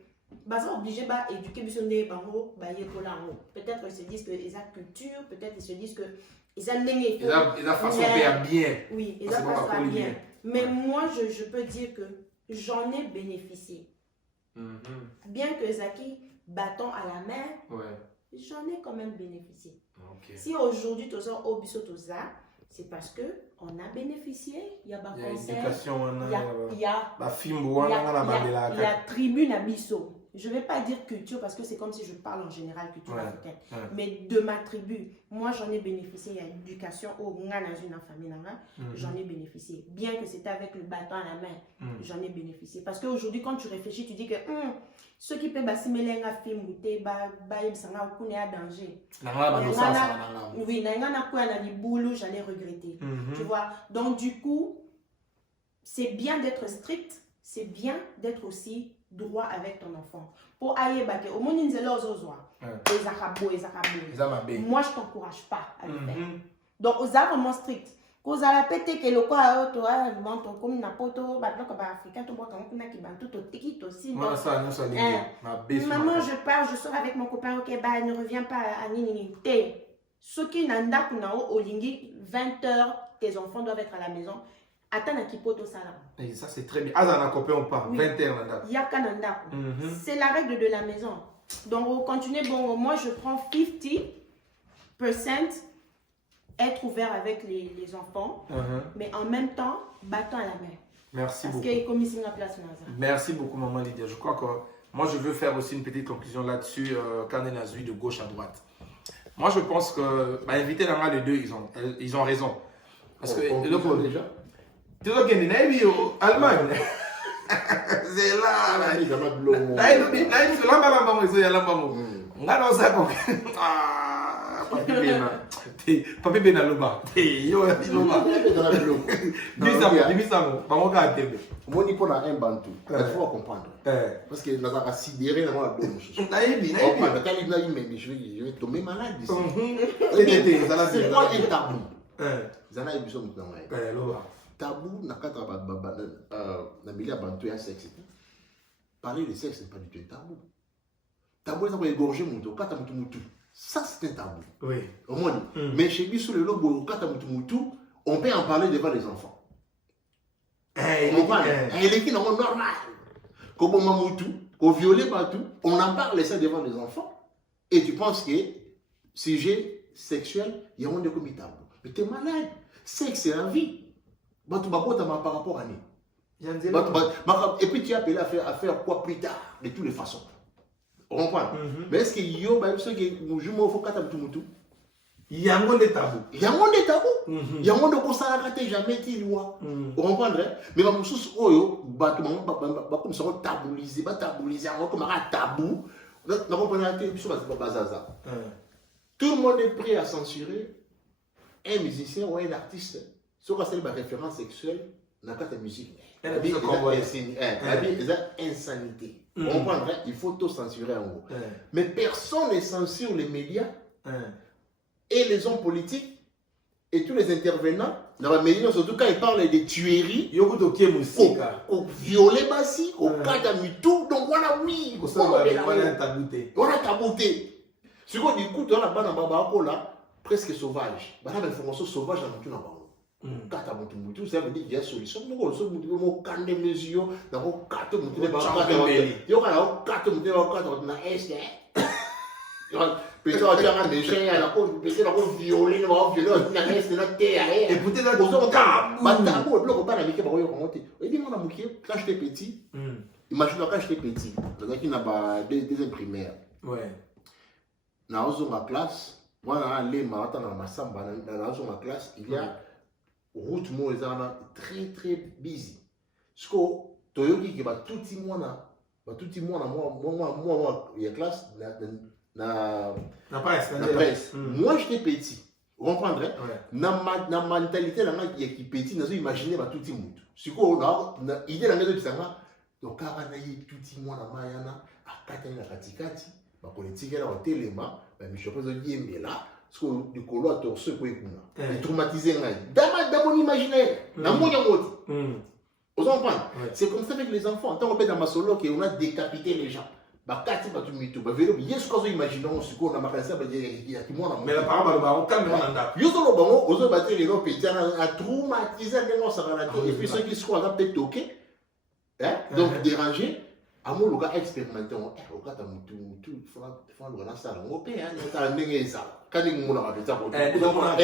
Baza obligé d'éduquer peut-être ils se disent que ils ont culture, peut-être ils se disent que ils ont ils ont façon faire bien. Oui, ils ont façon faire bien. Mais moi je peux dire que j'en ai bénéficié. Bien que Zaki bâton à la main, j'en ai quand même bénéficié. Si aujourd'hui tu as au bisotoza, c'est parce que on a bénéficié, il y a des conseils, il y a tribune à biso. Je ne vais pas dire culture parce que c'est comme si je parle en général culture africaine. Mais de ma tribu, moi j'en ai bénéficié. Il y a l'éducation au dans une famille, j'en ai bénéficié. Bien que c'était avec le bâton à la main, j'en ai bénéficié. Parce qu'aujourd'hui, quand tu réfléchis, tu dis que ceux qui peuvent s'assimiler à un film, ils sont en danger. Oui, j'allais regretter. Tu vois, donc du coup, c'est bien d'être strict, c'est bien d'être aussi droit avec ton enfant. Pour aller baquer, au monde moi je t'encourage pas à le faire. Donc aux vraiment strict. Cause à la pété que le quoi toi monte comme na poto ba bloc ba africain to bois comme kuna ki bantu to tiki to si. Maman je pars, je sors avec mon copain, ok bah ne reviens pas à nini té. Ce qui n'anda kuna au lingi 20h tes enfants doivent être à la maison. Attends à Kipoto Salam. Et ça c'est très bien. Azana copain ou pas, 20h nanda. Yakananda. C'est la règle de la maison. Donc on continue, bon moi je prends 50% être ouvert avec les enfants, mais en même temps bâton à la main. Merci parce beaucoup. Parce qu'il y a commis la place. Merci beaucoup maman Lydia. Je crois que moi je veux faire aussi une petite conclusion là-dessus quand on a vu de gauche à droite. Moi je pense que inviter les deux ils ont raison. Parce que le déjà. Tu vois qu'il y a une Allemagne. C'est là. Papi Bena Loba. Yo, Loba. Dimisamo. Bango ka tebe. Moi, il faut un bantu. Il faut comprendre. Parce que nous avons sidéré dans la douche. Je vais tomber malade ici. C'est quoi un tabou? Zana est besoin de tabou na kata na bilia bantu ya sexe. Parler de sexe n'est pas du tout un tabou. Tabou c'est pour égorger mon kata mutu. Ça c'est un tabou. Oui. Au moins. Mais chez lui sur le logo kata mutu, on peut en parler devant les enfants. Elle est qui non normal. Comme mamutu, au violer partout, on en parle ça devant les enfants. Et tu penses que sujet sexuel, il y a un de comme tabou. Mais tu es malade. Sexe c'est la vie. Par rapport à nous. Et puis tu es appelé à faire quoi plus tard, de toutes les façons. On comprend? Mais est-ce qu'il y a ceux qui jouent au focat à tout? Il y a un des tabous. Il y a un des tabous. Il y a un de consacrer jamais qui voit. On comprend? Mais ma moussous, comme ça, taboulisé, comme un tabou. Nous comprenons que tout le monde est prêt à censurer un musicien ou un artiste. Sur la référence sexuelle dans la musique. La vie est insanité. On comprendrait, il faut tout censurer en gros. Mais personne ne censure les médias et les hommes politiques et tous les intervenants. Dans la média, surtout quand ils parlent de tueries, au violer Bassi, au cas d'Amitou, donc voilà, oui, on a tabouté. Ce qu'on écoute dans la bande là, presque sauvage. Il y a une information sauvage dans tout le monde. Quand tu ça veut dire qu'il y a une solution. Nous avons quand des mesures, nous avons 4 Pessoal tinha mexer na coisa, pensei na coisa violino, mal violino, na resta na terra. Et peut-être là, tabu, bloco pas avec moi comment tu. Et dis moi na mukie quand j'étais petit. Imagine quand j'étais petit, le gars qui n'a pas deuxième primaire. Ouais. Na ozo ma classe, moi na aller ma attendre na masamba na ozo ma classe, il y a route mo ezana très très busy. Sko toyoki ki ba tuti mwana, moi il y a classe na presse. Moi j'étais petit. Vous comprendrez? Na mentalité là qui petit, nous imaginer ba tuti mutu. Siko na idée la ngelo bisanga. Donc quand on a eu tuti mwana mayana akata na katikati, ba politique là au téléma, ba michopo zo yembela. Parce que du colo à torse quoi ikuna. Traumatisé ngai. Dans mon imaginaire, dans mon yamoti. Vous comprenez? C'est comme ça avec les enfants. Tant qu'on fait dans ma solo qu'on a décapité les gens. Bah kati ba tu mito ba velo yes ko zo imaginons ce qu'on a marqué ba ya ki mona. Mais la parole ba on calme on anda. Yo zo lo bango ozo ba te les no petit a traumatisé les gens ça va la tête et puis ceux qui sont là peut toquer. Hein? Donc déranger à mon local expérimenté on local ta mutu faut le lancer à l'opé hein ta ndenge ça. Quand il mona ba petit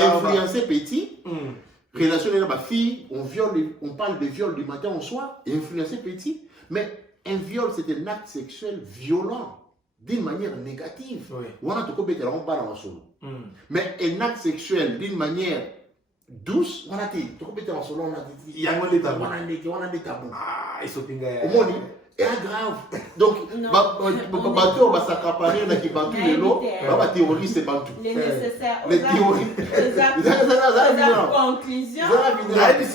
influencer petit. Relationnel avec ma fille, on parle de viol du matin au soir, influencer petit, mais un viol c'est un acte sexuel violent d'une manière négative. On a tout compris on parle en solo. Mais un acte sexuel d'une manière douce, on a dit tout compris en solo, on a dit il y a des tabous. On a des tabous. Ah, ils sont pingés. Au moins c'est grave. Donc bateau va s'accaparer là qui bantu le lot, va terroriste bantu. Les nécessaires. Les terroristes. Conclusion. On a des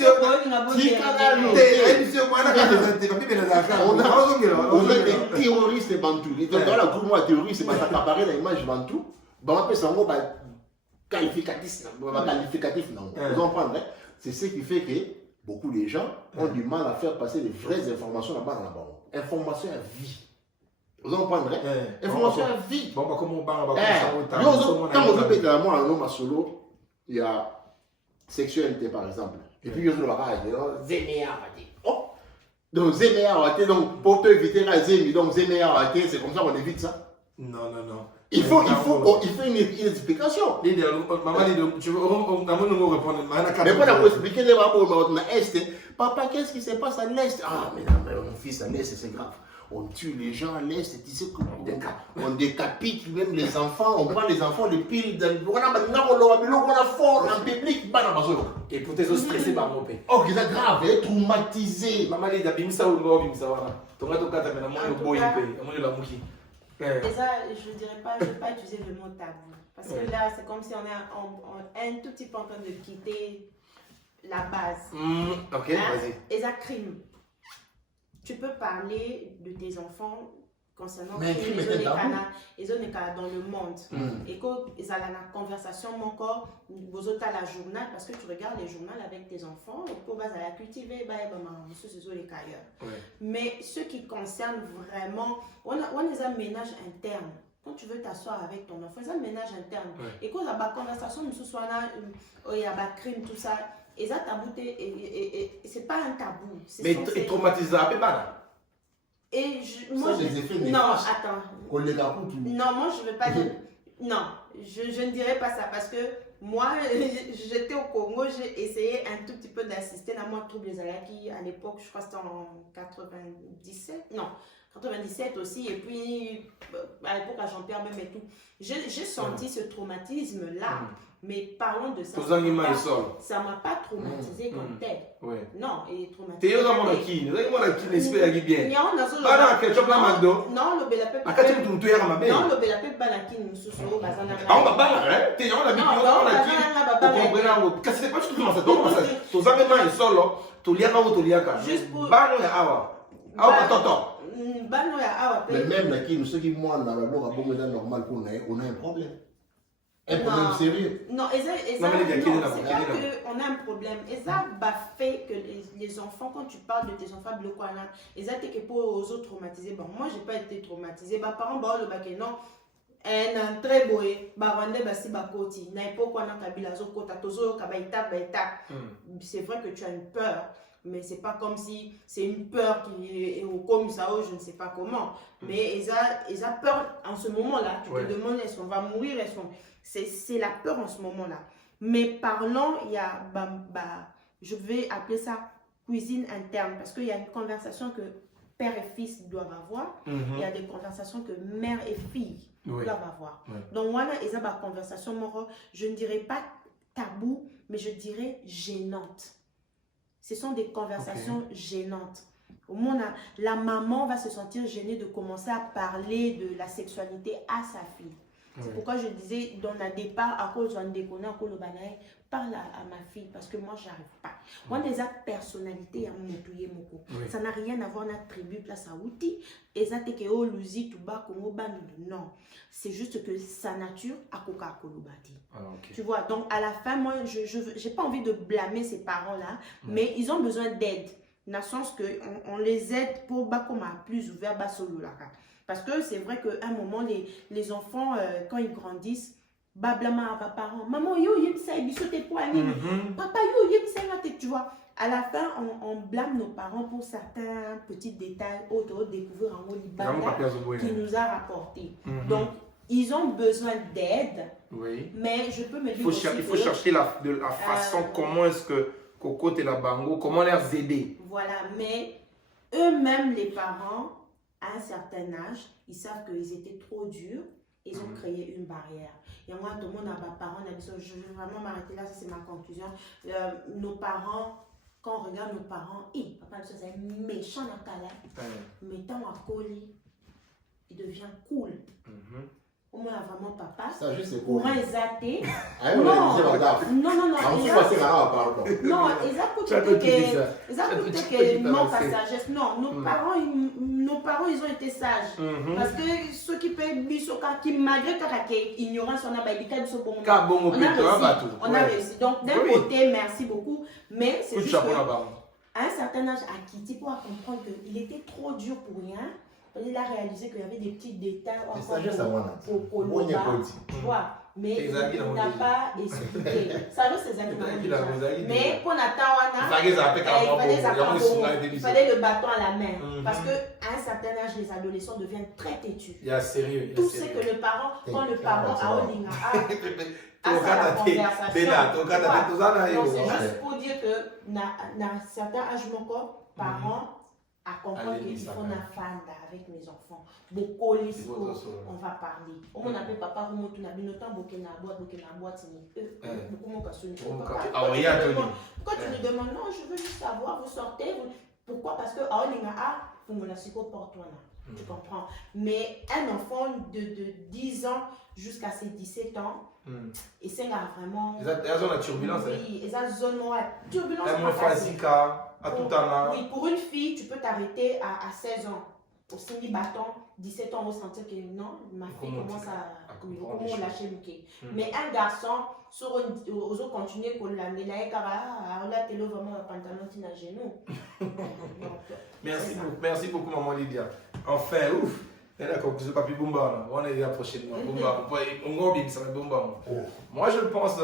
terroristes bantu. Donc dans la groupe de terroristes va s'accaparer l'image bantu. On appelle ça un qualificatif. Vous comprenez? C'est ce qui fait que beaucoup de gens ont du mal à faire passer les vraies informations là-bas dans la banque. Information à vie. Vous comprenez? Information à vie. Bon, bah, comment on parle quand on veut péter la moi, un homme à solo, il y a sexualité par exemple. Et puis il y a le bagage, Zéméa raté. Oh! Donc Zéméa raté, donc pour te éviter la Zémi, donc Zéméa raté, c'est comme ça qu'on évite ça. Non. Il faut une explication. Maman dit, tu veux nous répondre. Mais quand on expliquer les mamans à l'Est, papa, qu'est-ce qui se passe à l'Est? Ah, mais non, mon fils à l'Est, c'est grave. On tue les gens à l'Est, tu sais on décapite même les enfants, on prend les enfants, les piles, on a fort en public, et pour tes autres stressés, bah, mon père. Oh, c'est grave, traumatisé. Maman dit, bimsa ou non, bimsa, voilà. Ton gars, ton gars, t'as mis la main au boy, la mouki. Et ça, je ne dirais pas, je ne vais pas utiliser le mot tabou. Parce que là, c'est comme si on est un tout petit peu en train de quitter la base. Ok, vas-y. Et ça, crime. Tu peux parler de tes enfants concernant les zones dans le monde. Et quand ils ont la conversation, mon corps, vous avez la journal, parce que tu regardes les journaux avec tes enfants, pour la cultiver, mais ce qui concerne vraiment, on a un ménage interne. Quand tu veux t'asseoir avec ton enfant, c'est un ménage interne. Et quand il y a une conversation, il y a un crime, tout ça, et ça tabou, et c'est pas un tabou. Mais il traumatise un peu pas. Et moi, non, attends. Non, moi, je ne veux pas dire. Non, je ne dirais pas ça parce que moi, j'étais au Congo, j'ai essayé un tout petit peu d'assister à moi trouble des Alaki à l'époque, je crois que c'était en 97. Non, 97 aussi, et puis à l'époque à Jean-Pierre même et tout. J'ai senti ce traumatisme-là, mais parlons de ça. Ça m'a pas traumatisé comme tel. Non, et traumatisé. Tu es dans mon acquis, l'esprit bien. Non, ketchup la McDo. Non, le bel appel. Non, le bel appel balaki nous sous bazana. Ah, on va pas là, tu es dans la Bible, qu'est-ce que c'est pas tout le monde donc ça. Tu as même un solo, tu lias ou tu lias. Juste pour bano ya awa. Awa toto. Bano ya awa. Mais même là qui nous ceux qui moi dans la loi bon c'est normal pour on a un problème. Un problème sérieux. Non, c'est pas qu'on a un problème. Et ça fait que les enfants, quand tu parles de tes enfants bloqués, ils ont été pour aux autres traumatisés. Bon, moi, je n'ai pas été traumatisée. Mes parents, le bac, non. Un très beau, c'est vrai que tu as une peur, mais c'est pas comme si c'est une peur qui est au comme ça, je ne sais pas comment. Mais ils ont peur en ce moment-là. Tu te demandes, est-ce qu'on va mourir, c'est la peur en ce moment-là. Mais parlons, il y a, je vais appeler ça cuisine interne, parce qu'il y a une conversation que père et fils doivent avoir. Il y a des conversations que mère et fille doivent avoir. Donc, voilà, il y a une conversation, je ne dirais pas tabou, mais je dirais gênante. Ce sont des conversations gênantes. Au moins, la maman va se sentir gênée de commencer à parler de la sexualité à sa fille. C'est pourquoi je disais, dans le départ, à cause d'un déconner, à cause de banaï, parle à ma fille, parce que moi, je n'arrive pas. Moi, des actes personnalité, ça n'a rien à voir avec notre tribu, place à outil. Et ça, c'est que oh, Luzi, Touba, Congo, non. C'est juste que sa nature, a coca kolobati. Tu vois, donc à la fin, moi, je n'ai pas envie de blâmer ces parents-là, mais ils ont besoin d'aide. Dans le sens qu'on les aide pour plus ouvert, solo là. Parce que c'est vrai qu'à un moment, les enfants, quand ils grandissent, blâment à parents. Maman, yo, ça, il saute pour aller. Papa, yo, ça, tu vois. À la fin, on blâme nos parents pour certains petits détails autres découvrir en haut qui nous a rapporté. Donc, ils ont besoin d'aide. Mais je peux me dire il faut chercher la façon, comment est-ce que Coco et la Bango, comment les aider. Voilà, mais eux-mêmes, les parents, à un certain âge, ils savent qu'ils étaient trop durs, ils ont créé une barrière. Et moi, tout le monde a des parents, je veux vraiment m'arrêter là, ça c'est ma conclusion. Nos parents, quand on regarde nos parents, papa, c'est méchant dans ta là, mais tant à coller, il devient cool. Au moins, vraiment, papa, pour un zaté. Non, ils ont sagesse. Non, nos parents, ils ont été sages. Parce que ceux qui payent qui malgré ignorance, on a réussi. Donc, d'un côté, merci beaucoup. Mais c'est juste qu'à un certain âge, à Kitty, pour comprendre qu'il était trop dur pour rien. Il a réalisé qu'il y avait des petits détails au tu vois, mais il n'a pas expliqué. Ça veut ses amis. Mais pour Natawana, il fallait le bâton à la main. Parce qu'à un certain âge, les adolescents deviennent très têtus. Il y a sérieux. Tout ce que le parent, quand le parent a Olinga, la conversation. Donc c'est juste pour dire que dans un certain âge, mon corps, parents, à comprendre qu'il faut une femme avec mes enfants. Beaucoup on va parler. On appelle papa, on a mis autant beaucoup na boîte, beaucoup mon casson. Quand tu nous demandes, non, je veux juste savoir, vous sortez. Pourquoi? Parce que vous me la supportez. Tu comprends? Mais un enfant de 10 ans jusqu'à ses 17 ans, et c'est là vraiment. Il y a zone de turbulence. Oui, il y a zone de turbulence. Oui, pour une fille, tu peux t'arrêter à 16 ans. Au semi bâton, 17 ans, on va sentir que non, ma fille commence à lâcher le quai. Mais un garçon, sur aux autres continuer pour l'amener là, car là, tu as vraiment un pantalon qui n'a genou. Merci beaucoup, maman Lydia. Enfin, ouf! Et la conclusion, papi Bumba, on est là prochainement. Bumba, on va ça va Bumba. Moi, je pense.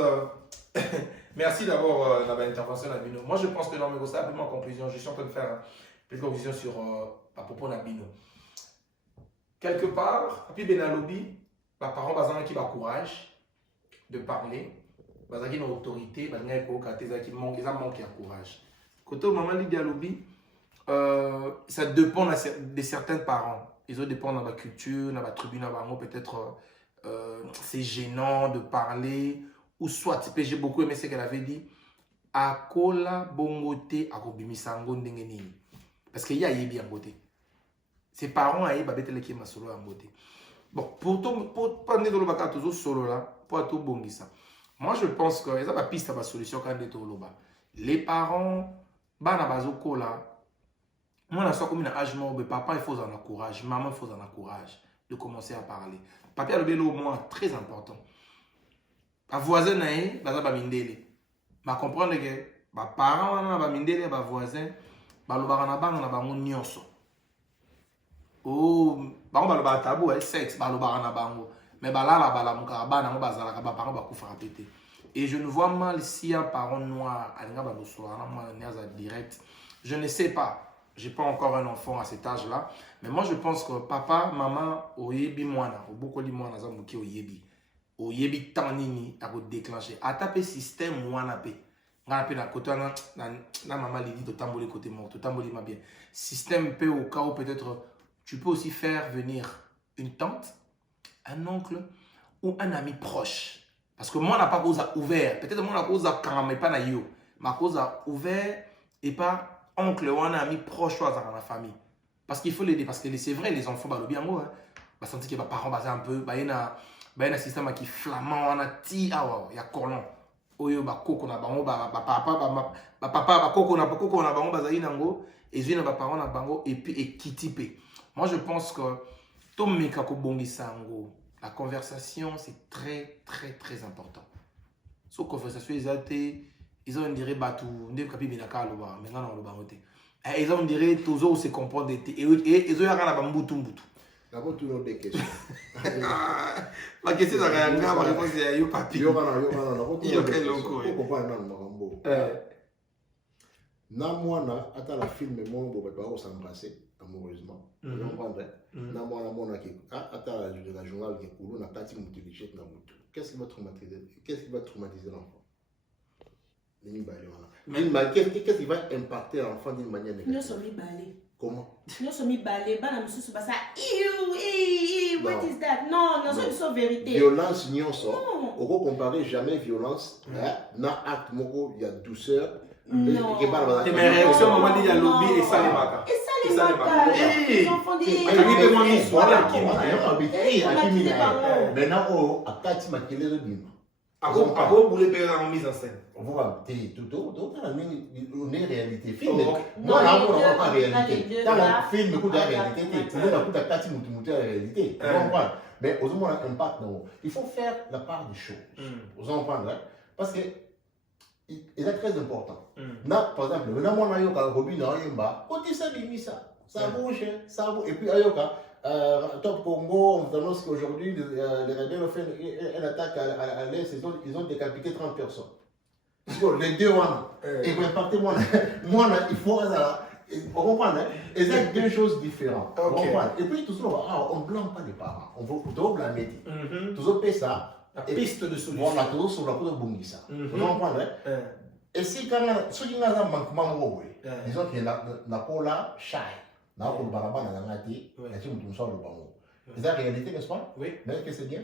Merci d'abord d'avoir intervention Nabino. Moi, je pense que non, mais simplement en conclusion, je suis en train de faire une petite conclusion sur à propos de Nabino. Quelque part, papi Benalobi, mes parents bazan qui ont courage de parler, bazan qui ont autorité, bazan qui ont manqué de courage. Côté maman Lydia Lobi, ça dépend de certains parents. Ils ont dépend de la culture, de la tribu, peut-être c'est gênant de parler, ou soit, j'ai beaucoup aimé ce qu'elle avait dit, akola bongote akobimisango ndenge. Parce qu'il y a yebi en beauté. Ses parents aïe babete le kima solo en beauté. Bon, pour pas dire le baka toujours solo là, pour tout bongisa. Moi je pense que ça va piste à solution quand on est loba. Les parents, bana bazoko là. Moi, je suis comme un âge mort, papa, il faut en encourager, maman, il faut en encourager de commencer à parler. Papa, il y a au moins très important. Ma voisin, il y a mindele. Ma comprendre que ma parents, ma mindele, ma voisin, ba lo ba na bang na bango nyonso. Oh, bango ba lo ba tabou, sexe, ba lo ba na bango. Mais ba la ba la muka ba na mo ba zala ka ba parents ba ku frapper. Et je ne vois mal si un parent noir, alinga ba lo so, na mo nyaza direct. Je ne sais pas. Je n'ai pas encore un enfant à cet âge-là. Mais moi, je pense que papa, maman, oyebi mwana, beaucoup de mwana zamuki oyebi. Oyebi tanini à vous déclencher. À taper système mwana pe. Na pe na côté na maman lui dit de tamboler côté mort, de tamboler ma bien. Système pe au cas où peut-être tu peux aussi faire venir une tante, un oncle ou un ami proche. Parce que moi, n'a pas cause à ouvert. Peut-être moi, n'a cause à quand mais pas na yo. Ma cause à ouvert et pas oncle ou un ami proche dans la famille. Parce qu'il faut l'aider. Parce que c'est vrai, les enfants, bah, le bien, hein. Bah, sentir que les parents, bah, c'est un peu, bah, il y a un système qui est flamand, on a ti, ah, ouais, il y a colon. Oyo, bah, koko, na bango, bah, papa, bah, koko, na bango, bah, zaï, nango, et zui, na bah, parents, na bango, et puis, et kitipé. Moi, je pense que, tom meka ko bongi sango, la conversation, c'est très, très, très important. So, conversation, ils ont dirait batou ndé kapi binaka loba mais ngana loba ngote ils ont dirait toujours se comprendre et ils ont yana ba mbutu d'abord tout nos des questions ma question ça nga ma réponse est yo papi yo kana yo quel loco ko comprendre na makambo na mwana ata la film mon bo ba s'embrasser amoureusement on comprendre na mwana ki ata la journal qui coule na kati mutulichek na mutu qu'est-ce qui va traumatiser l'enfant? Qu'est-ce qui va impacter l'enfant d'une manière négative? Nous sommes balés. Comment? Nous sommes balés. What is that? Non, nous sommes vérité. Violence, nous sommes. On ne compare jamais violence. Na acte, il y a douceur. Non. Et mes réactions, maman dit il y a lobby et ça les maca. Et ça les maca. Les enfants disent. Maintenant, à Kati Makele de Bima. Ako boule père en mise en scène. On va tout on est réalité film. Moi là on n'a pas réalité. Dans le film écoute la réalité, tu veux la coupe Kati mutu la réalité. Tu comprends? Mais aux moins impact non. Il faut faire la part des choses. Vous comprenez? Parce que il est très important. Là par exemple, maintenant moi na yo ka Robin na yemba, côté ça limisa. Ça bouge, et puis ayoka Top Congo, on annonce qu'aujourd'hui, les rebelles ont fait une attaque à l'Est, ils ont décapité 30 personnes. Les deux, et vous impactez moi, il faut on comprend, et c'est deux choses différentes. Et puis, tout ça, on ne blâme pas les parents, on doit blâmer. Tout ça, fait ça. La piste de solution. On a toujours sur la peau de Bungisa. Vous comprenez? Et si quand ceux qui ont un manquement, disons qu'il n'a pas là, shy. Na ko baraba na ngati ya timu tumso le bango. C'est la réalité n'est-ce pas? Oui. Mais que c'est bien.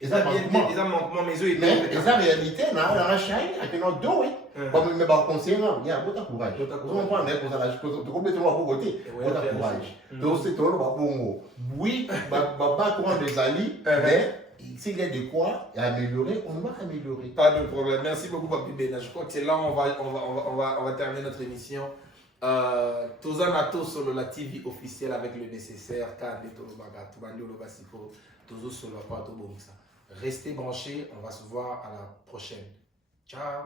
Et ça bien des manquements mais eux mais la réalité na shine I cannot do it. Comme me ba conseiller il y a beaucoup de courage. Vous comprenez pour ça la chose de combien de fois pour côté. Beaucoup de courage. Donc c'est tout le bango. Oui, baba courant des alliés mais s'il y a de quoi améliorer, on va améliorer. Pas de problème. Merci beaucoup Papi Bena. Je crois que c'est là on va terminer notre émission. Tous en atos sur la TV officielle avec le nécessaire. Restez branchés, on va se voir à la prochaine. Ciao.